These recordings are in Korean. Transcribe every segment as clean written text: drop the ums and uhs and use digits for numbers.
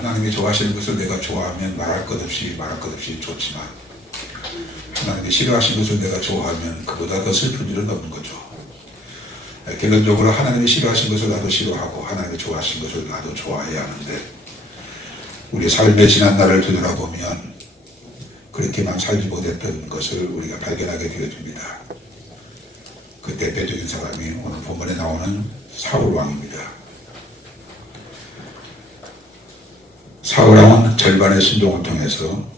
하나님이 좋아하시는 것을 내가 좋아하면 말할 것 없이 좋지만, 하나님이 싫어하시는 것을 내가 좋아하면 그보다 더 슬픈 일은 없는 거죠. 결론적으로 하나님이 싫어하신 것을 나도 싫어하고 하나님이 좋아하신 것을 나도 좋아해야 하는데, 우리 삶의 지난 날을 되돌아보면 그렇게만 살지 못했던 것을 우리가 발견하게 되어집니다. 그 대표적인 사람이 오늘 본문에 나오는 사울 왕입니다. 사울 왕은 절반의 순종을 통해서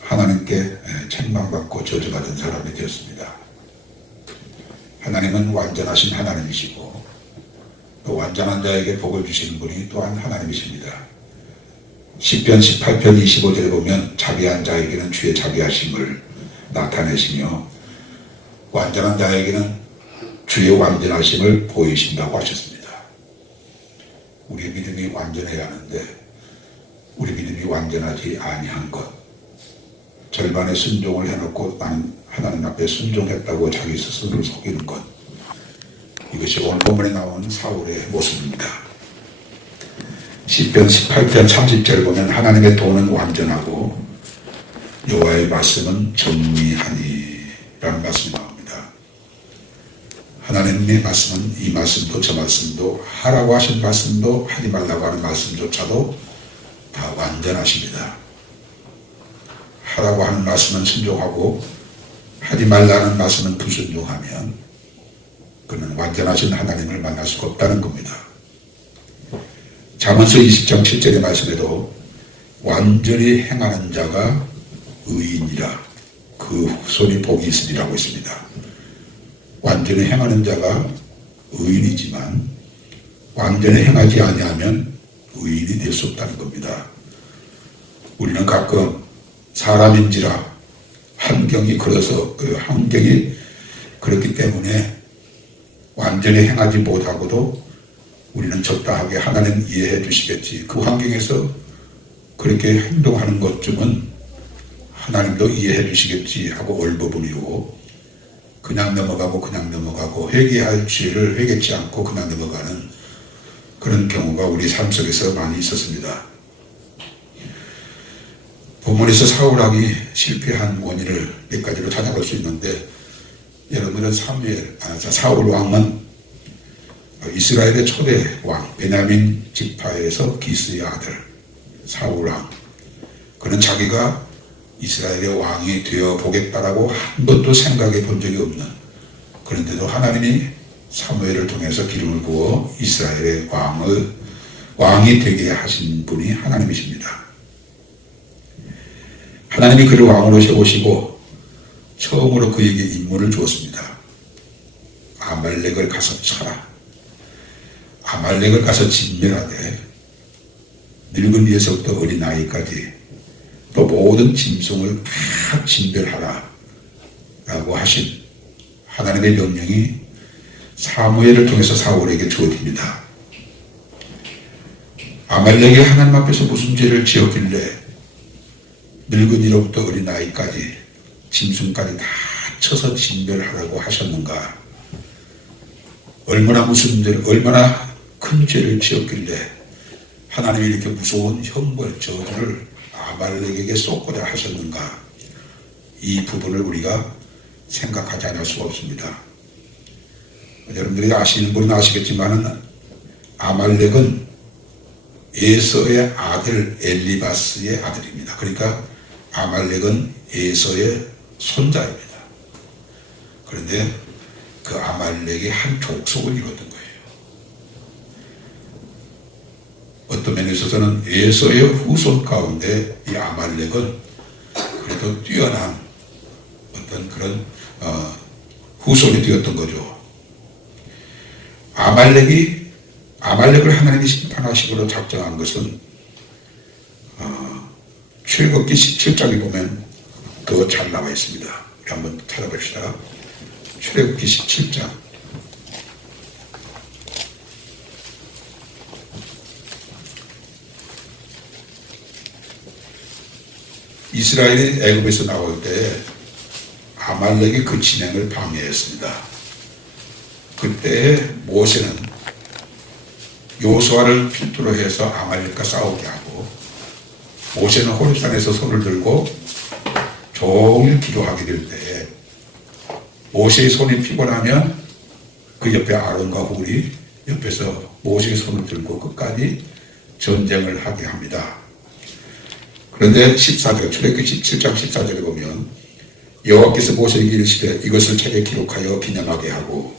하나님께 책망받고 저주받은 사람이 되었습니다. 하나님은 완전하신 하나님이시고 또 완전한 자에게 복을 주시는 분이 또한 하나님이십니다. 시편 18편 25절에 보면 자비한 자에게는 주의 자비하심을 나타내시며 완전한 자에게는 주의 완전하심을 보이신다고 하셨습니다. 우리의 믿음이 완전해야 하는데 우리 믿음이 완전하지 아니한 것, 절반의 순종을 해놓고 나는 하나님 앞에 순종했다고 자기 스스로를 속이는 것, 이것이 오늘 본문에 나온 사울의 모습입니다. 시편 18편 30절을 보면 하나님의 도는 완전하고 여호와의 말씀은 정리하니 라는 말씀이 나옵니다. 하나님의 말씀은 이 말씀도 저 말씀도, 하라고 하신 말씀도 하지 말라고 하는 말씀조차도 다 완전하십니다. 하라고 하는 말씀은 순종하고 하지 말라는 말씀은 불순종하면 그는 완전하신 하나님을 만날 수가 없다는 겁니다. 잠언서 20장 7절의 말씀에도 완전히 행하는 자가 의인이라 그 후손이 복이 있으리라고 했습니다. 완전히 행하는 자가 의인이지만 완전히 행하지 아니하면 의인이 될 수 없다는 겁니다. 우리는 가끔 사람인지라 환경이 그래서 그 환경이 그렇기 때문에 완전히 행하지 못하고도 우리는 적당하게 하나님 이해해 주시겠지, 그 환경에서 그렇게 행동하는 것쯤은 하나님도 이해해 주시겠지 하고 얼버무리고 그냥 넘어가고 회개할 죄를 회개치 않고 그냥 넘어가는 그런 경우가 우리 삶 속에서 많이 있었습니다. 본문에서 사울 왕이 실패한 원인을 몇 가지로 찾아볼 수 있는데, 여러분은 사울 왕은 이스라엘의 초대 왕 베냐민 지파에서 기스의 아들 사울 왕, 그는 자기가 이스라엘의 왕이 되어 보겠다라고 한 번도 생각해 본 적이 없는, 그런데도 하나님이 사무엘을 통해서 기름을 부어 이스라엘의 왕이 되게 하신 분이 하나님이십니다. 하나님이 그를 왕으로 세우시고 처음으로 그에게 임무를 주었습니다. 아말렉을 가서 쳐라. 아말렉을 가서 진멸하되 늙은이에서부터 어린아이까지 또 모든 짐승을 다 진멸하라 라고 하신 하나님의 명령이 사무엘을 통해서 사울에게 주어집니다. 아말렉이 하나님 앞에서 무슨 죄를 지었길래 늙은이로부터 어린아이까지 짐승까지 다 쳐서 진멸하라고 하셨는가? 얼마나 큰 죄를 지었길래 하나님이 이렇게 무서운 형벌 저주를 아말렉에게 쏟고자 하셨는가? 이 부분을 우리가 생각하지 않을 수가 없습니다. 여러분들이 아시는 분은 아시겠지만 아말렉은 에서의 아들 엘리바스의 아들입니다. 그러니까 아말렉은 에서의 손자입니다. 그런데 그 아말렉이 한 족속을 이뤘던 거예요. 어떤 면에 있어서는 에서의 후손 가운데 이 아말렉은 그래도 뛰어난 어떤 그런 후손이 되었던 거죠. 아말렉을 하나님이 심판하시기로 작정한 것은 출애굽기 17장에 보면 더 잘 나와 있습니다. 우리 한번 찾아봅시다. 출애굽기 17장. 이스라엘이 애굽에서 나올 때 아말렉이 그 진행을 방해했습니다. 그때 모세는 요수아를 필두로 해서 아말렉과 싸우게 하고 모세는 호렙산에서 손을 들고 종일 기도하게 될 때 모세의 손이 피곤하면 그 옆에 아론과 훌이 옆에서 모세의 손을 들고 끝까지 전쟁을 하게 합니다. 그런데 14절 출애굽기 17장 14절에 보면 여호와께서 모세에게 이르시되 이것을 책에 기록하여 기념하게 하고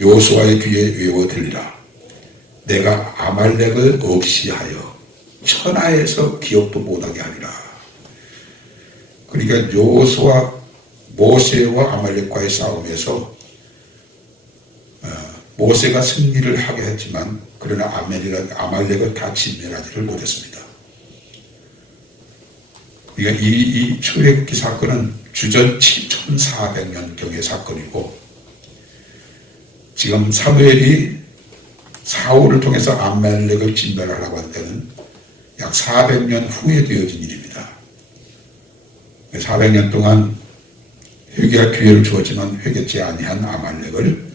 여호수아의 귀에 외워 들리라. 내가 아말렉을 없이 하여 천하에서 기억도 못하게 하리라. 그러니까 여호수아 모세와 아말렉과의 싸움에서 모세가 승리를 하게 했지만 그러나 아말렉을 다 진멸하지를 못했습니다. 그러니까 이 출애굽기 사건은 주전 1400년경의 사건이고 지금 사무엘이 사울을 통해서 아말렉을 진멸하라고 할 때는 약 400년 후에 되어진 일입니다. 400년 동안 회개할 기회를 주었지만 회개치 아니한 아말렉을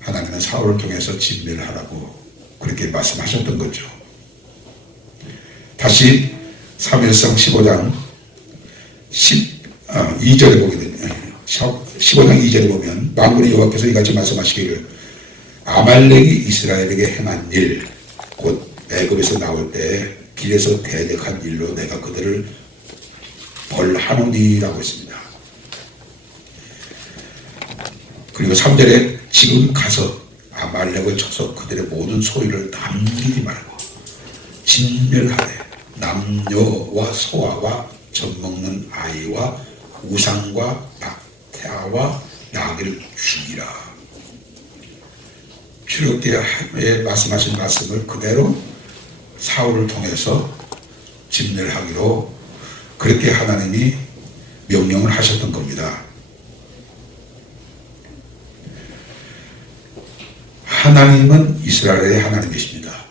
하나님은 사울을 통해서 진멸하라고 그렇게 말씀하셨던 거죠. 다시 사무엘상 15장 2절에 보게 되면 15장 2절에 보면 만군의 여호와께서 이같이 말씀하시기를 아말렉이 이스라엘에게 행한 일 곧 애굽에서 나올 때 길에서 대적한 일로 내가 그들을 벌하노니라고 했습니다. 그리고 3절에 지금 가서 아말렉을 쳐서 그들의 모든 소유를 남기지 말고 진멸하되 남녀와 소아와 젖먹는 아이와 우상과 박태아와 나귀를 죽이라. 출애굽기에 말씀하신 말씀을 그대로 사울을 통해서 진멸하기로 그렇게 하나님이 명령을 하셨던 겁니다. 하나님은 이스라엘의 하나님이십니다.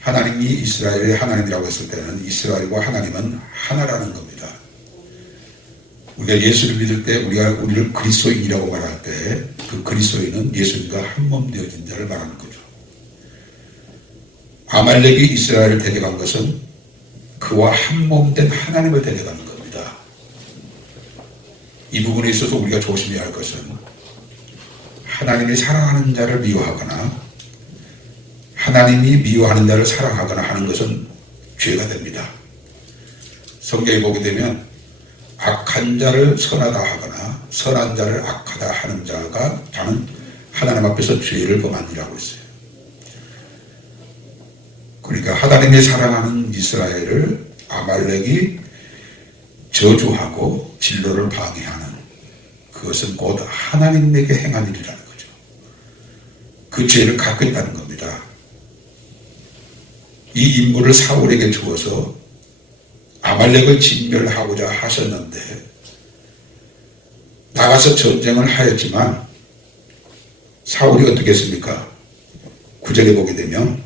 하나님이 이스라엘의 하나님이라고 했을 때는 이스라엘과 하나님은 하나라는 겁니다. 우리가 예수를 믿을 때 우리를 그리스도인이라고 말할 때 그 그리스도인은 예수님과 한몸 되어진 자를 말하는 거죠. 아말렉이 이스라엘을 대적한 것은 그와 한몸된 하나님을 대적하는 겁니다. 이 부분에 있어서 우리가 조심해야 할 것은 하나님이 사랑하는 자를 미워하거나 하나님이 미워하는 자를 사랑하거나 하는 것은 죄가 됩니다. 성경에 보게 되면 악한 자를 선하다 하거나 선한 자를 악하다 하는 자가 자는 하나님 앞에서 죄를 범한이라고 했어요. 그러니까 하나님이 사랑하는 이스라엘을 아말렉이 저주하고 진로를 방해하는 그것은 곧 하나님에게 행한 일이라는 거죠. 그 죄를 갖고 있다는 겁니다. 이 임무를 사울에게 주어서 아말렉을 진멸하고자 하셨는데 나가서 전쟁을 하였지만 사울이 어떻게 했습니까? 9절에 보게 되면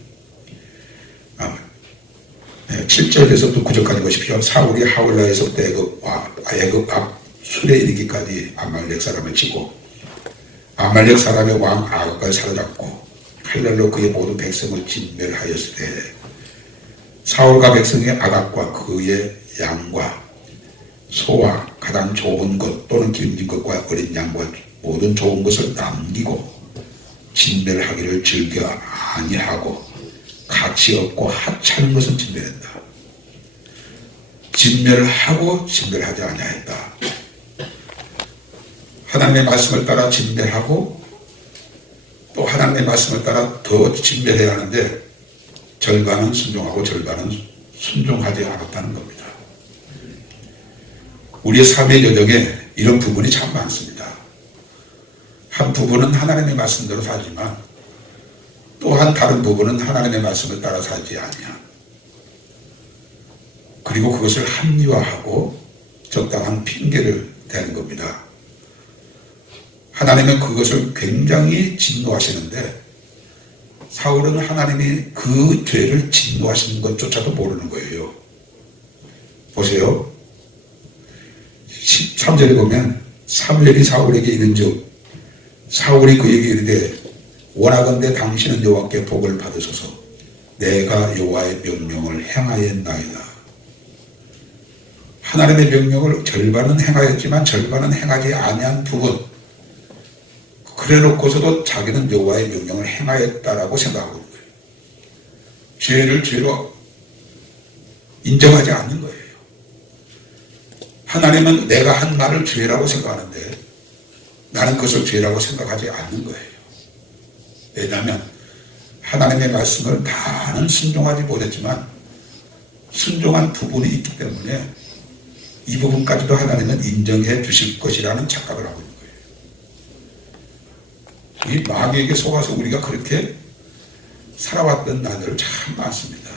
7절에서부터 9절까지 보십시오. 사울이 하울라에서부터 애굽 앞 술에 이르기까지 아말렉 사람을 치고 아말렉 사람의 왕 아각을 사로잡고 칼날로 그의 모든 백성을 진멸하였을 때 사울과 백성의 아각과 그의 양과 소와 가장 좋은 것 또는 기름진 것과 어린 양과 모든 좋은 것을 남기고 진멸하기를 즐겨 아니하고 가치 없고 하찮은 것은 진멸했다. 진멸하고 진멸하지 아니하였다. 하나님의 말씀을 따라 진멸하고 또 하나님의 말씀을 따라 더 진멸해야 하는데 절반은 순종하고 절반은 순종하지 않았다는 겁니다. 우리의 삶의 여정에 이런 부분이 참 많습니다. 한 부분은 하나님의 말씀대로 살지만 또한 다른 부분은 하나님의 말씀을 따라 살지 아니야. 그리고 그것을 합리화하고 적당한 핑계를 대는 겁니다. 하나님은 그것을 굉장히 진노하시는데 사울은 하나님이 그 죄를 진노하시는 것조차도 모르는 거예요. 보세요. 13절에 보면 사무엘이 사울에게 이른즉 사울이 그에게 이르되 원하건대 당신은 여호와께 복을 받으소서 내가 여호와의 명령을 행하였나이다. 하나님의 명령을 절반은 행하였지만 절반은 행하지 아니한 부분, 그래놓고서도 자기는 여호와의 명령을 행하였다라고 생각하고 있는 거예요. 죄를 죄로 인정하지 않는 거예요. 하나님은 내가 한 말을 죄라고 생각하는데 나는 그것을 죄라고 생각하지 않는 거예요. 왜냐하면 하나님의 말씀을 다는 순종하지 못했지만 순종한 부분이 있기 때문에 이 부분까지도 하나님은 인정해 주실 것이라는 착각을 하고 있는 거예요. 이 마귀에게 속아서 우리가 그렇게 살아왔던 날들 참 많습니다.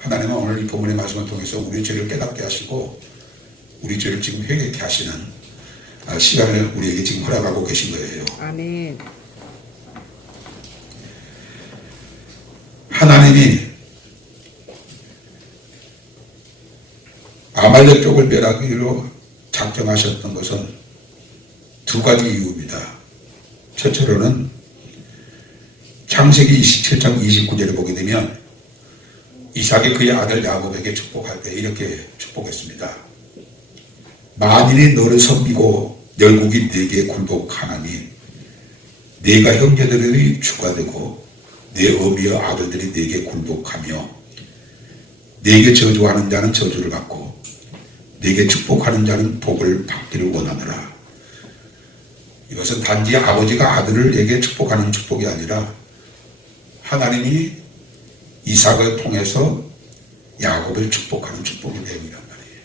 하나님은 오늘 이 본문의 말씀을 통해서 우리 죄를 깨닫게 하시고 우리 죄를 지금 회개케 하시는 시간을 우리에게 지금 허락하고 계신 거예요. 아멘. 하나님이 아말렉 쪽을 멸하기로 작정하셨던 것은 두 가지 이유입니다. 첫째로는 창세기 27장 29절에 보게 되면 이삭이 그의 아들 야곱에게 축복할 때 이렇게 축복했습니다. 만일이 너를 섬기고 열국이 네게 굴복하나니 네가 형제들의 주가 되고 내 어미의 아들들이 네게 굴복하며 네게 저주하는 자는 저주를 받고 네게 축복하는 자는 복을 받기를 원하노라. 이것은 단지 아버지가 아들에게 축복하는 축복이 아니라 하나님이 이삭을 통해서 야곱을 축복하는 축복의 내용이란 말이에요.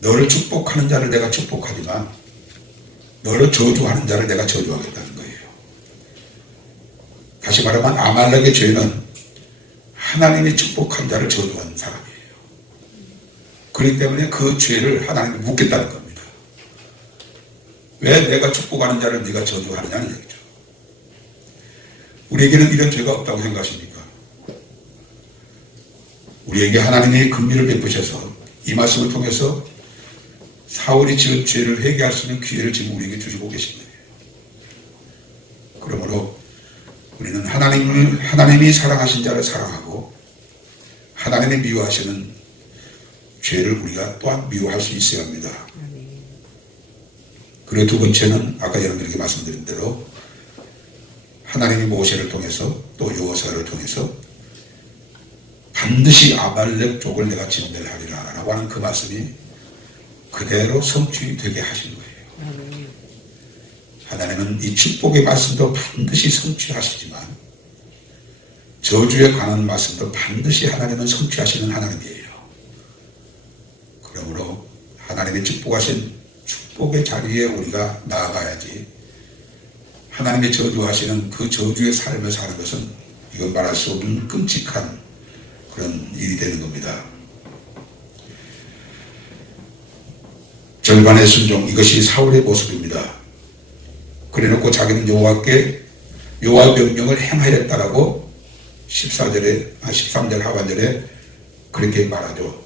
너를 축복하는 자를 내가 축복하지만 너를 저주하는 자를 내가 저주하겠다는 거예요. 다시 말하면 아말렉의 죄는 하나님이 축복한 자를 저주한 사람이에요. 그렇기 때문에 그 죄를 하나님이 묻겠다는 겁니다. 왜 내가 축복하는 자를 네가 저주하느냐는 얘기죠. 우리에게는 이런 죄가 없다고 생각하십니까? 우리에게 하나님이 긍휼을 베푸셔서 이 말씀을 통해서 사울이 지은 죄를 회개할 수 있는 기회를 지금 우리에게 주시고 계신 거예요. 그러므로 우리는 하나님이 사랑하신 자를 사랑하고 하나님이 미워하시는 죄를 우리가 또한 미워할 수 있어야 합니다. 그리고 두 번째는 아까 여러분들에게 말씀드린 대로 하나님이 모세를 통해서 또 여호수아를 통해서 반드시 아말렉 쪽을 내가 진멸하리라 라고 하는 그 말씀이 그대로 성취되게 하신 거예요. 하나님은 이 축복의 말씀도 반드시 성취하시지만 저주에 관한 말씀도 반드시 하나님은 성취하시는 하나님이에요. 그러므로 하나님이 축복하신 축복의 자리에 우리가 나아가야지 하나님의 저주하시는 그 저주의 삶을 사는 것은 이건 말할 수 없는 끔찍한 그런 일이 되는 겁니다. 절반의 순종, 이것이 사울의 모습입니다. 그래놓고 자기는 여호와의 명령을 행하였다라고 13절 하반절에 그렇게 말하죠.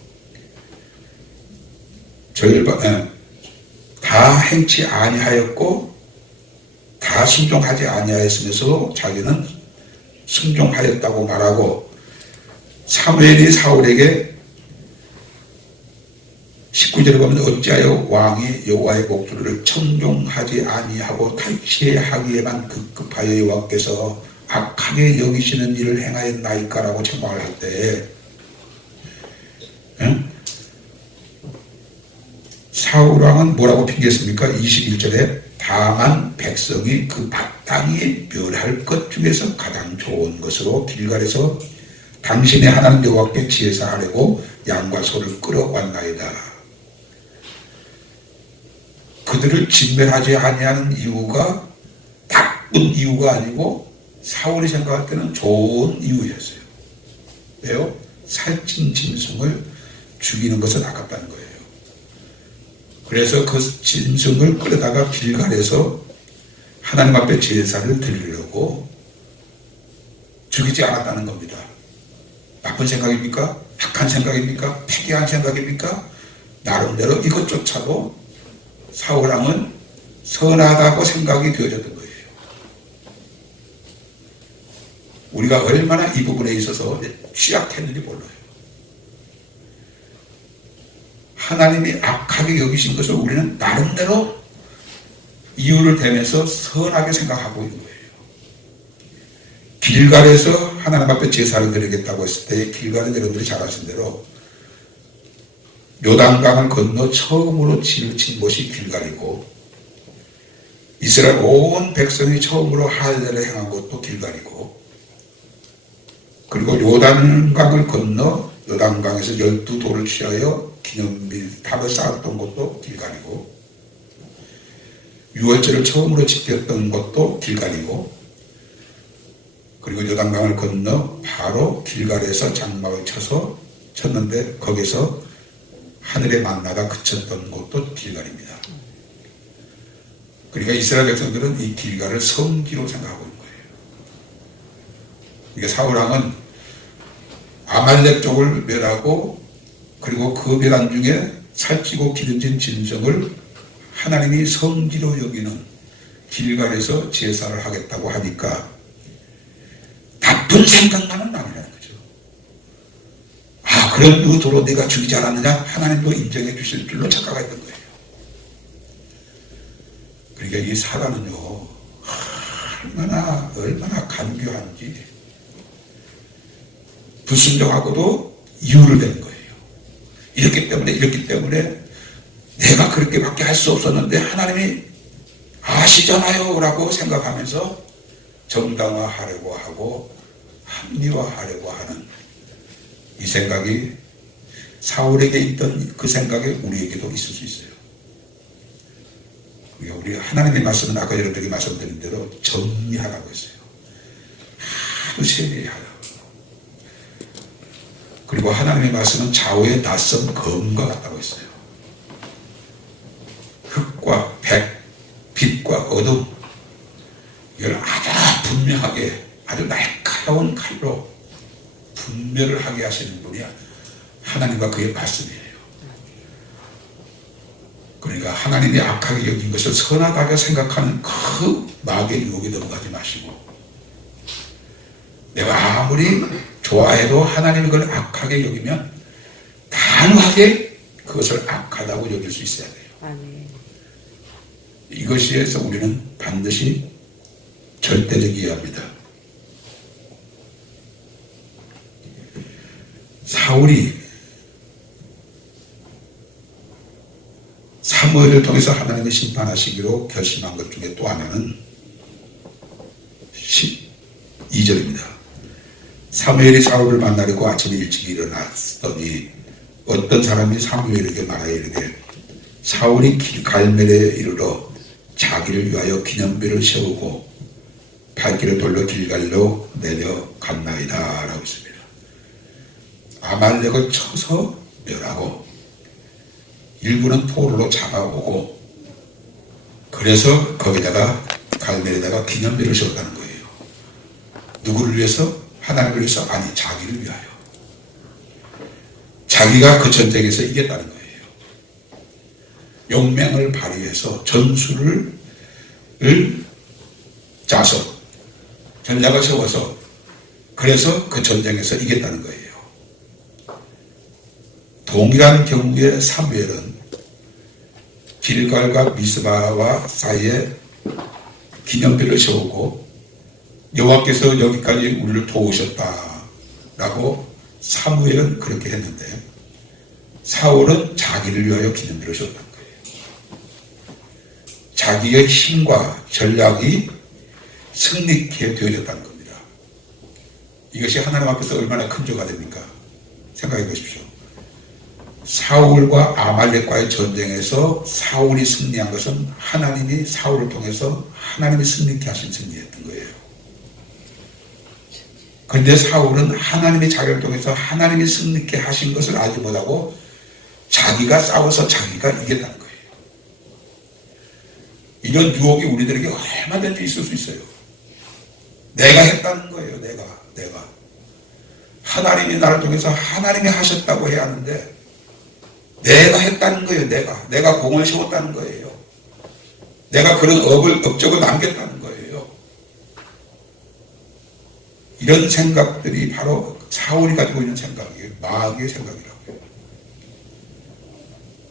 다 행치 아니하였고 다 순종하지 아니하였으면서 자기는 순종하였다고 말하고 사무엘이 사울에게 19절에 보면 어찌하여 왕이 여호와의 목소리를 청종하지 아니하고 탈취하기에만 급급하여 여호와께서 악하게 여기시는 일을 행하였나이까라고 책망을 할 때 사울왕은 뭐라고 핑계했습니까? 21절에 다만 백성이 그 마땅히 멸할 것 중에서 가장 좋은 것으로 길갈에서 당신의 하나님 여호와께 제사하려고 양과 소를 끌어왔나이다. 그들을 진멸하지 아니하는 이유가 나쁜 이유가 아니고 사울이 생각할 때는 좋은 이유였어요. 왜요? 살찐 짐승을 죽이는 것은 아깝다는 거예요. 그래서 그 짐승을 끌어다가 길갈에서 하나님 앞에 제사를 드리려고 죽이지 않았다는 겁니다. 나쁜 생각입니까? 악한 생각입니까? 패기한 생각입니까? 나름대로 이것조차도 사울왕은 선하다고 생각이 되어졌던 거예요. 우리가 얼마나 이 부분에 있어서 취약했는지 몰라요. 하나님이 악하게 여기신 것을 우리는 나름대로 이유를 대면서 선하게 생각하고 있는 거예요. 길갈에서 하나님 앞에 제사를 드리겠다고 했을 때 길갈에 여러분들이 잘 아신 대로 요단강을 건너 처음으로 진을 친 곳이 길갈이고 이스라엘 온 백성이 처음으로 할례를 행한 곳도 길갈이고 그리고 요단강을 건너 요단강에서 12돌을 취하여 기념비 탑을 쌓았던 곳도 길갈이고 유월절을 처음으로 지켰던 곳도 길갈이고 그리고 요단강을 건너 바로 길갈에서 장막을 쳤는데 거기서 하늘의 만나가 그쳤던 곳도 길갈입니다. 그러니까 이스라엘 백성들은 이 길갈을 성지로 생각하고 있는 거예요. 그러니까 사울왕은 아말렉 쪽을 멸하고 그리고 그 멸한 중에 살찌고 기름진 진성을 하나님이 성지로 여기는 길갈에서 제사를 하겠다고 하니까 나쁜 생각만은 아니라는 거죠. 아, 그런 의도로 내가 죽이지 않았느냐? 하나님도 인정해 주실 줄로 착각했던 거예요. 그러니까 이 사단은요, 얼마나 간교한지 불순종하고도 이유를 대는 거예요. 이렇기 때문에 내가 그렇게밖에 할 수 없었는데 하나님이 아시잖아요 라고 생각하면서 정당화하려고 하고 합리화하려고 하는 이 생각이 사울에게 있던 그 생각이 우리에게도 있을 수 있어요. 우리 하나님의 말씀은 아까 여러분들에게 말씀드린 대로 정리하라고 했어요. 아주 세밀하라고. 그리고 하나님의 말씀은 좌우의 낯선 검과 같다고 했어요. 흑과 백, 빛과 어둠 이걸 아주 분명하게 아주 날카로운 칼로 분별을 하게 하시는 분이 하나님과 그의 말씀이에요. 그러니까 하나님이 악하게 여긴 것을 선하다고 생각하는 그 마귀의 유혹에 넘어가지 마시고 내가 아무리 좋아해도 하나님이 그걸 악하게 여기면 단호하게 그것을 악하다고 여길 수 있어야 돼요. 이것에서 우리는 반드시 절대적이어야 합니다. 사울이 사무엘을 통해서 하나님의 심판하시기로 결심한 것 중에 또 하나는 12절입니다. 사무엘이 사울을 만나려고 아침에 일찍 일어났더니 어떤 사람이 사무엘에게 말하여 이르되 사울이 갈멜에 이르러 자기를 위하여 기념비를 세우고 발길을 돌려 길갈로 내려갔나이다 라고 했습니다. 아말렉을 쳐서 멸하고 일부는 포로로 잡아오고 그래서 거기다가 갈멜에다가 기념비를 세웠다는 거예요. 누구를 위해서? 하나님을 위해서? 아니, 자기를 위하여. 자기가 그 전쟁에서 이겼다는 거예요. 용맹을 발휘해서 전술을 짜서 전략을 세워서 그래서 그 전쟁에서 이겼다는 거예요. 동일한 경우에 사무엘은 길갈과 미스바와 사이에 기념비를 세우고 여호와께서 여기까지 우리를 도우셨다라고 사무엘은 그렇게 했는데 사울은 자기를 위하여 기념비를 세웠다는 거예요. 자기의 힘과 전략이 승리케 되어졌다는 겁니다. 이것이 하나님 앞에서 얼마나 큰 죄가 됩니까? 생각해 보십시오. 사울과 아말렉과의 전쟁에서 사울이 승리한 것은 하나님이 사울을 통해서 하나님이 승리케 하신 승리였던 거예요. 그런데 사울은 하나님이 자기를 통해서 하나님이 승리케 하신 것을 알지 못하고 자기가 싸워서 자기가 이겼다는 거예요. 이런 유혹이 우리들에게 얼마든지 있을 수 있어요. 내가 했다는 거예요. 내가 하나님이 나를 통해서 하나님이 하셨다고 해야 하는데 내가 했다는 거예요. 내가 공을 세웠다는 거예요. 내가 그런 업적을 남겼다는 거예요. 이런 생각들이 바로 사울이 가지고 있는 생각이에요. 마귀의 생각이라고요.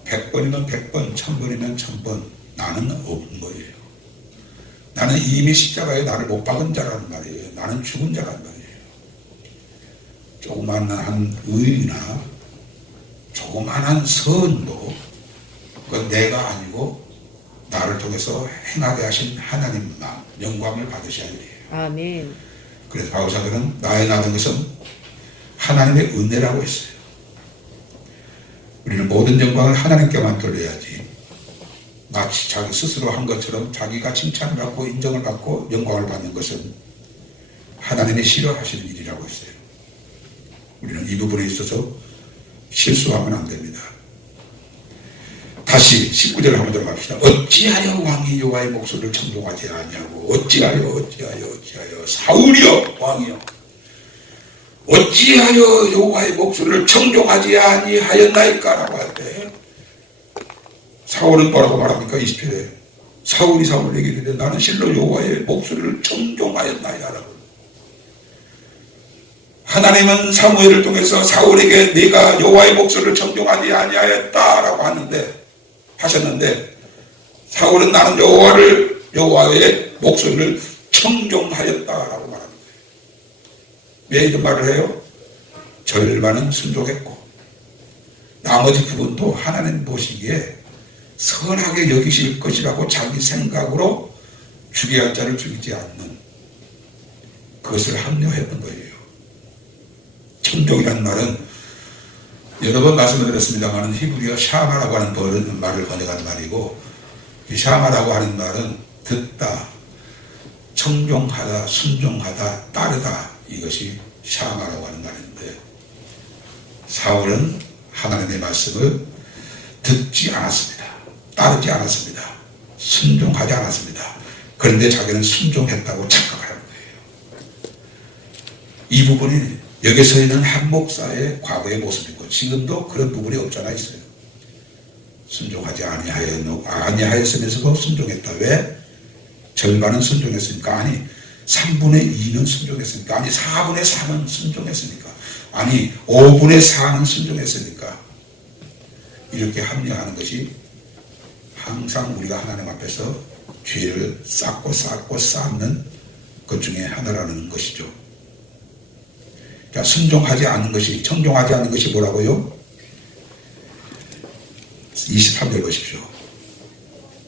100번이면 100번, 1000번이면 1000번 나는 없는 거예요. 나는 이미 십자가에 나를 못 박은 자라는 말이에요. 나는 죽은 자라는 말이에요. 조그만한 의나 조그만한 선도 그건 내가 아니고 나를 통해서 행하게 하신 하나님만 영광을 받으셔야 돼요. 아멘. 그래서 바울사도는 나의 나는 것은 하나님의 은혜라고 했어요. 우리는 모든 영광을 하나님께만 돌려야지 마치 자기 스스로 한 것처럼 자기가 칭찬을 받고 인정을 받고 영광을 받는 것은 하나님이 싫어하시는 일이라고 했어요. 우리는 이 부분에 있어서 실수하면 안 됩니다. 다시 19절을 한번 들어갑시다. 어찌하여 왕이 여호와의 목소리를 청종하지 아니하고 어찌하여 사울이여 왕이여 어찌하여 여호와의 목소리를 청종하지 아니하였나이까라고 할 때 사울은 뭐라고 말합니까? 20절에 사울이 사울에게 이르되 나는 실로 여호와의 목소리를 청종하였나이다라고. 하나님은 사무엘을 통해서 사울에게 네가 여호와의 목소리를 청종하지 아니하였다라고 하셨는데 사울은 나는 여호와의 목소리를 청종하였다라고 말합니다. 왜 이런 말을 해요? 절반은 순종했고 나머지 부분도 하나님 보시기에 선하게 여기실 것이라고 자기 생각으로 죽여야 할 자를 죽이지 않는 그것을 합리화했던 거예요. 청종이라는 말은 여러 번 말씀을 드렸습니다만 히브리어 샤마라고 하는 말을 번역한 말이고 이 샤마라고 하는 말은 듣다, 청종하다, 순종하다, 따르다 이것이 샤마라고 하는 말인데 사울은 하나님의 말씀을 듣지 않았습니다. 따르지 않았습니다. 순종하지 않았습니다. 그런데 자기는 순종했다고 착각하는 거예요. 이 부분이 여기 서 있는 한 목사의 과거의 모습이고 지금도 그런 부분이 없잖아 있어요. 순종하지 아니하였으면서도 순종했다. 왜? 절반은 순종했으니까. 아니 3분의 2는 순종했으니까. 아니 4분의 3은 순종했으니까. 아니 5분의 4는 순종했으니까. 이렇게 합리화하는 것이 항상 우리가 하나님 앞에서 죄를 쌓고 쌓는 것 중에 하나라는 것이죠. 자, 순종하지 않는 것이, 청종하지 않는 것이 뭐라고요? 23절 보십시오.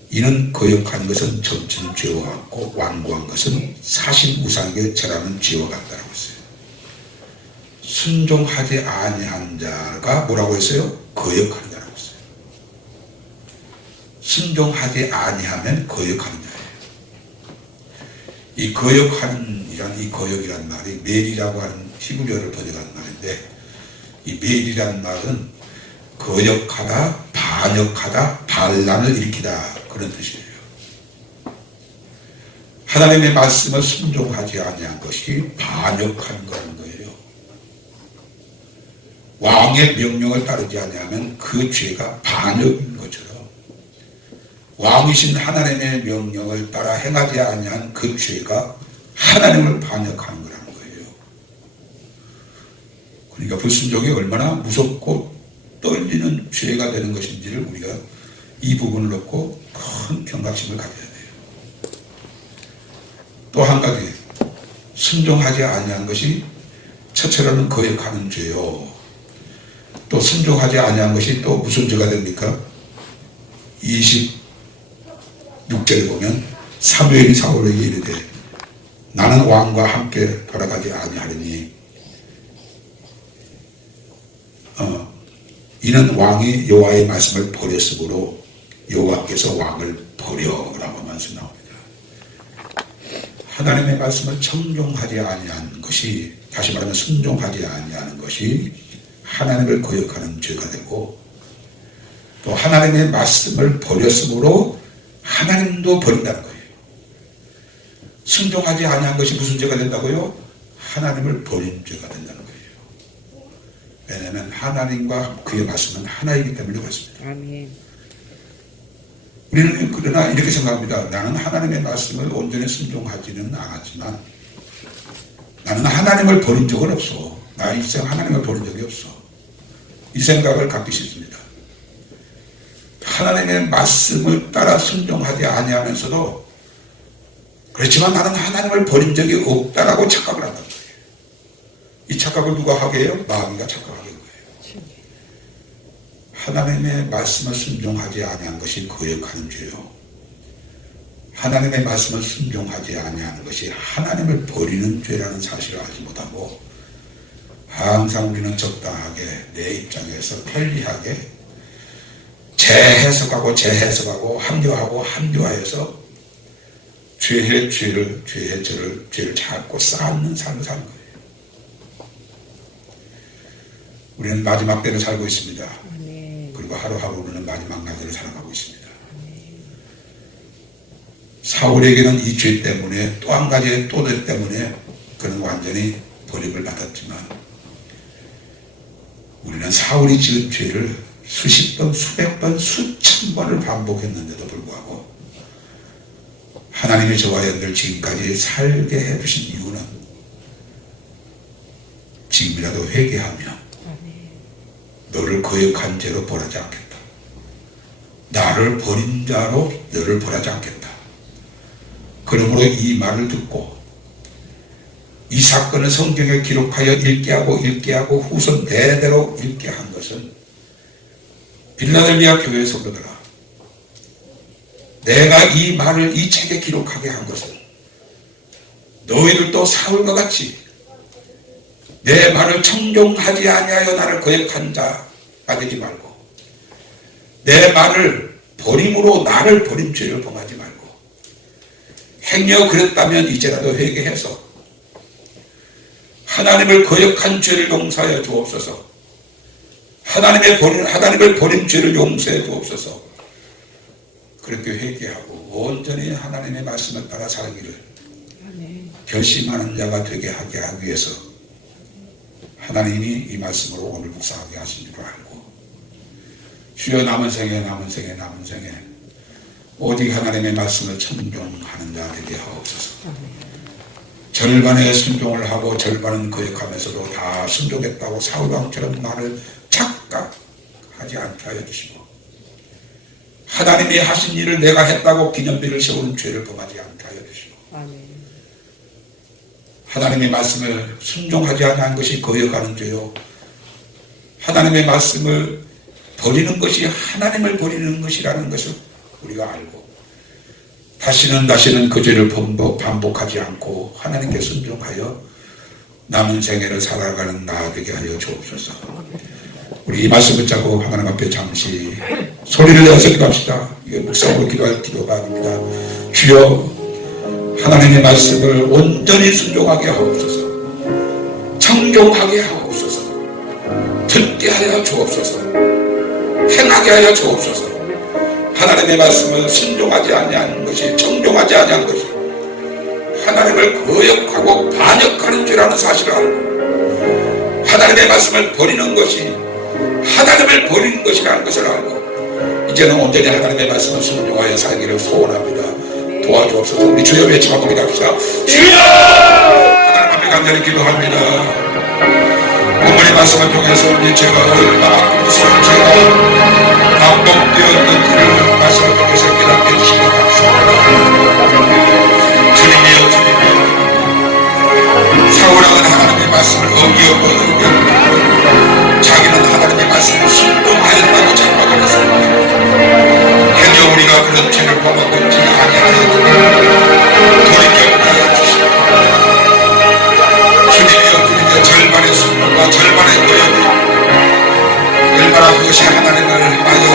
이는 거역한 것은 점치는 죄와 같고 완고한 것은 사신 우상에게 절하는 죄와 같다라고 했어요. 순종하지 아니한 자가 뭐라고 했어요? 거역하는 자라고 했어요. 순종하지 아니하면 거역하는 자예요. 이 거역이란 말이 멜이라고 하는 히브리어를 번역한 말인데 이 멜이라는 말은 거역하다, 반역하다, 반란을 일으키다 그런 뜻이에요. 하나님의 말씀을 순종하지 아니한 것이 반역하는 거라는 거예요. 왕의 명령을 따르지 아니하면 그 죄가 반역인 것처럼 왕이신 하나님의 명령을 따라 행하지 아니한 그 죄가 하나님을 반역하는 거라는 거예요. 그러니까 불순종이 얼마나 무섭고 떨리는 죄가 되는 것인지를 우리가 이 부분을 놓고 큰 경각심을 가져야 돼요. 또 한 가지 순종하지 아니한 것이 첫째로는 거역하는 죄요. 또 순종하지 아니한 것이 또 무슨 죄가 됩니까? 26절에 보면 사무엘이 사울에게 이르되 나는 왕과 함께 돌아가지 아니하리니 이는 왕이 여호와의 말씀을 버렸으므로 여호와께서 왕을 버려라고 말씀 나옵니다. 하나님의 말씀을 청종하지 아니한 것이 다시 말하면 순종하지 아니하는 것이 하나님을 거역하는 죄가 되고 또 하나님의 말씀을 버렸으므로 하나님도 버린다는 거예요. 순종하지 아니한 것이 무슨 죄가 된다고요? 하나님을 버린 죄가 된다는 거예요. 왜냐하면 하나님과 그의 말씀은 하나이기 때문에 그렇습니다. 아멘. 우리는 그러나 이렇게 생각합니다. 나는 하나님의 말씀을 온전히 순종하지는 않았지만 나는 하나님을 버린 적은 없어. 나 일생 하나님을 버린 적이 없어. 이 생각을 갖기 싫습니다. 하나님의 말씀을 따라 순종하지 아니하면서도 그렇지만 나는 하나님을 버린 적이 없다라고 착각을 한단 말이에요. 이 착각을 누가 하게 해요? 마귀가 착각하게 해요. 하나님의 말씀을 순종하지 아니한 것이 거역하는 죄요. 하나님의 말씀을 순종하지 아니하는 것이 하나님을 버리는 죄라는 사실을 알지 못하고 항상 우리는 적당하게 내 입장에서 편리하게 재해석하고 합리화해서 죄의 죄를 자꾸 쌓는 삶을 사는 거예요. 우리는 마지막 때를 살고 있습니다. 그리고 하루하루는 마지막 날들을 살아가고 있습니다. 사울에게는 이 죄 때문에 또 한 가지의 또죄 때문에 그는 완전히 버림을 받았지만 우리는 사울이 지은 죄를 수십 번, 수백 번, 수천 번을 반복했는데도 불구하고 하나님이 저와 여러분들 지금까지 살게 해주신 이유는 지금이라도 회개하며 너를 거역한 죄로 벌하지 않겠다. 나를 버린 자로 너를 벌하지 않겠다. 그러므로 이 말을 듣고 이 사건을 성경에 기록하여 읽게 하고 후손 대대로 읽게 한 것은 빌라델비아 교회 성도들아, 내가 이 말을 이 책에 기록하게 한 것은 너희들도 사울과 같이 내 말을 청종하지 아니하여 나를 거역한 자가 되지 말고 내 말을 버림으로 나를 버린 죄를 범하지 말고 행여 그랬다면 이제라도 회개해서 하나님을 거역한 죄를 용서하여 주옵소서. 하나님을 버린 죄를 용서해 주옵소서. 그렇게 회개하고 온전히 하나님의 말씀을 따라 살기를 결심하는 자가 되게 하기 위해서 하나님이 이 말씀으로 오늘 묵상하게 하신 줄 알고 주여 남은 생에 오직 하나님의 말씀을 청종하는 자 되게 하옵소서. 절반의 순종을 하고 절반은 거역하면서도 다 순종했다고 사울왕처럼 나를 착각하지 않게 하여 주시고 하나님이 하신 일을 내가 했다고 기념비를 세우는 죄를 범하지 않게 하여 주시고 하나님의 말씀을 순종하지 않은 것이 거역하는 죄요 하나님의 말씀을 버리는 것이 하나님을 버리는 것이라는 것을 우리가 알고 다시는 그 죄를 반복하지 않고 하나님께 순종하여 남은 생애를 살아가는 나 되게 하여 주옵소서. 우리 이 말씀 붙잡고 하나님 앞에 잠시 소리를 내어서 기도합시다. 이게 묵상으로 기도할 기도가 아닙니다. 주여 하나님의 말씀을 온전히 순종하게 하옵소서. 청종하게 하옵소서. 듣게 하여 주옵소서. 행하게 하여 주옵소서. 하나님의 말씀을 순종하지 아니한 것이 청종하지 아니한 것이 하나님을 거역하고 반역하는 죄라는 사실을 알고 하나님의 말씀을 버리는 것이 하나님을 버리는 것이라는 것을 알고 이제는 온전히 하나님의 말씀을 순종하여 살기를 소원합니다. 도와주옵소서. 우리 주여 외치고 기도합시다. 주여! 하나님 앞에 간절히 기도합니다. 오늘의 말씀을 통해서 우리 제가 얼마나 무서운 죄가 반복되었는지를 말씀을 통해서 깨닫게 해주시기 바랍니다. 주님이여 사울왕은 하나님의 말씀을 어기었고 자기는 하나님의 말씀을 순종하였다고 착각을 했습니다. 행여 우리가 그런 죄를 범하든지 아니하여 돌이켜보게 해주시고 주님이여 절반의 순종과 절반의 거역이 얼마나 그것이 하나님을 향하여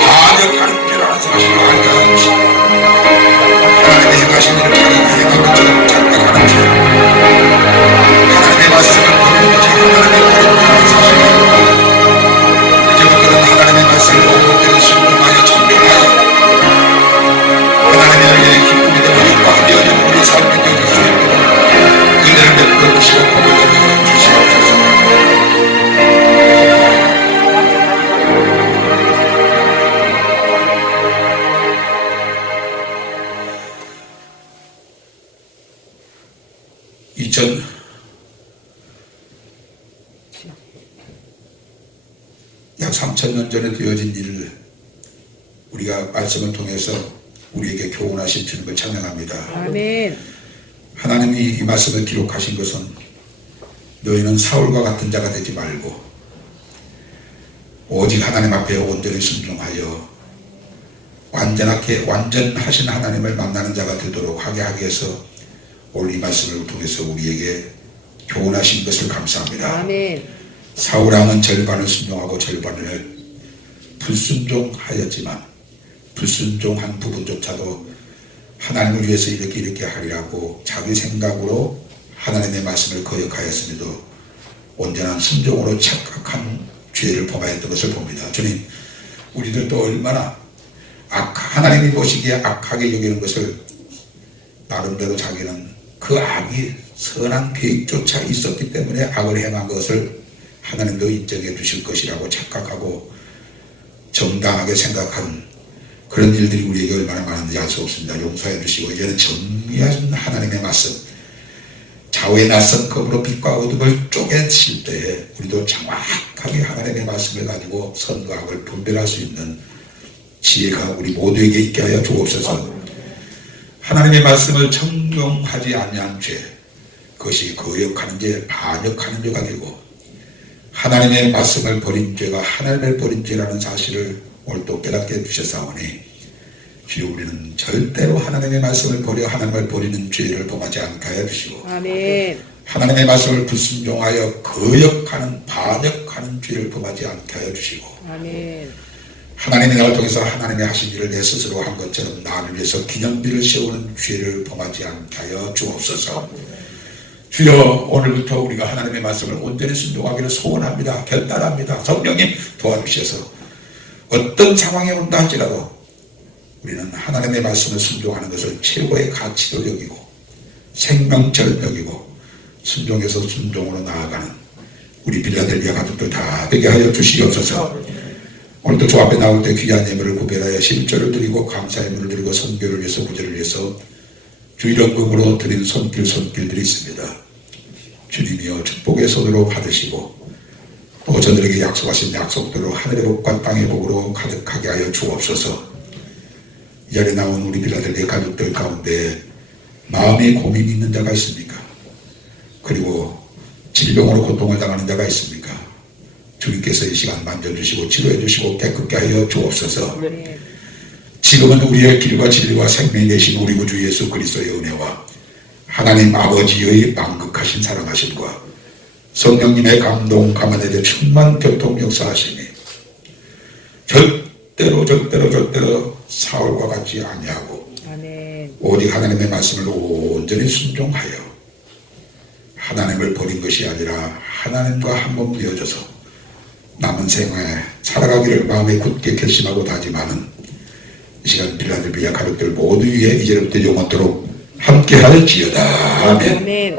반역하는 죄라는 사실을 알게 하시고 하나님의 행하신 일을 자기가 행한 것처럼 착각하는 죄 하나님의 말씀을 버리는 죄 약 3,000년 전에 되어진 일을 우리가 말씀을 통해서 우리에게 교훈하신 주님을 찬양합니다. 아멘. 하나님이 이 말씀을 기록하신 것은 너희는 사울과 같은 자가 되지 말고 오직 하나님 앞에 온전히 순종하여 완전하신 하나님을 만나는 자가 되도록 하게 하기 위해서 오늘 이 말씀을 통해서 우리에게 교훈하신 것을 감사합니다. 아멘. 사울왕은 절반을 순종하고 절반을 불순종하였지만 불순종한 부분조차도 하나님을 위해서 이렇게 하리라고 자기 생각으로 하나님의 말씀을 거역하였음에도 온전한 순종으로 착각한 죄를 범하였던 것을 봅니다. 주님, 우리들도 얼마나 하나님이 보시기에 악하게 여기는 것을 나름대로 자기는 그 악이 선한 계획조차 있었기 때문에 악을 행한 것을 하나님도 인정해 주실 것이라고 착각하고 정당하게 생각한 그런 일들이 우리에게 얼마나 많은지 알 수 없습니다. 용서해 주시고 이제는 정리한 하나님의 말씀, 좌우에 낯선 검으로 빛과 어둠을 쪼개칠 때에 우리도 정확하게 하나님의 말씀을 가지고 선과 악을 분별할 수 있는 지혜가 우리 모두에게 있게 하여 주옵소서. 하나님의 말씀을 청종하지 아니한 죄, 그것이 거역하는 죄, 반역하는 죄가 되고 하나님의 말씀을 버린 죄가 하나님을 버린 죄라는 사실을 오늘 또 깨닫게 해주셨사오니 주여 우리는 절대로 하나님의 말씀을 버려 하나님을 버리는 죄를 범하지 않게 하여 주시고 아멘. 하나님의 말씀을 불순종하여 거역하는 반역하는 죄를 범하지 않게 하여 주시고 아멘. 하나님의 나를 통해서 하나님의 하신 일을 내 스스로 한 것처럼 나를 위해서 기념비를 세우는 죄를 범하지 않게 하여 주옵소서. 주여 오늘부터 우리가 하나님의 말씀을 온전히 순종하기를 소원합니다. 결단합니다. 성령님 도와주셔서 어떤 상황이 온다 할지라도 우리는 하나님의 말씀을 순종하는 것을 최고의 가치로 여기고 생명처럼 여기고 순종에서 순종으로 나아가는 우리 빌라델비아 가족들 다 되게 하여 주시옵소서. 오늘도 주 앞에 나올 때 귀한 예물을 구별하여 11조를 드리고 감사의 예물을 드리고 선교를 위해서 구제를 위해서 주일원금으로 드린 손길들이 있습니다. 주님이여 축복의 손으로 받으시고 또 저들에게 약속하신 약속대로 하늘의 복과 땅의 복으로 가득하게 하여 주옵소서. 이 자리에 나온 우리 빌라델비아 가족들 가운데 마음에 고민이 있는 자가 있습니까? 그리고 질병으로 고통을 당하는 자가 있습니까? 주님께서 이 시간 만져주시고 치료해 주시고 깨끗게 하여 주옵소서. 네. 지금은 우리의 길과 진리와 생명이 되신 우리 구주 예수 그리스도의 은혜와 하나님 아버지의 만극하신 사랑하심과 성령님의 감동 감화되게 충만 교통 역사하시니 절대로 사울과 같지 아니하고 아멘. 오직 하나님의 말씀을 온전히 순종하여 하나님을 버린 것이 아니라 하나님과 한 몸 되어져서 남은 생에 살아가기를 마음에 굳게 결심하고 다짐하는 이 시간 빌라델비아 가족들 모두 위에 이제부터 영원토록 함께할지어다. 아멘. 아멘.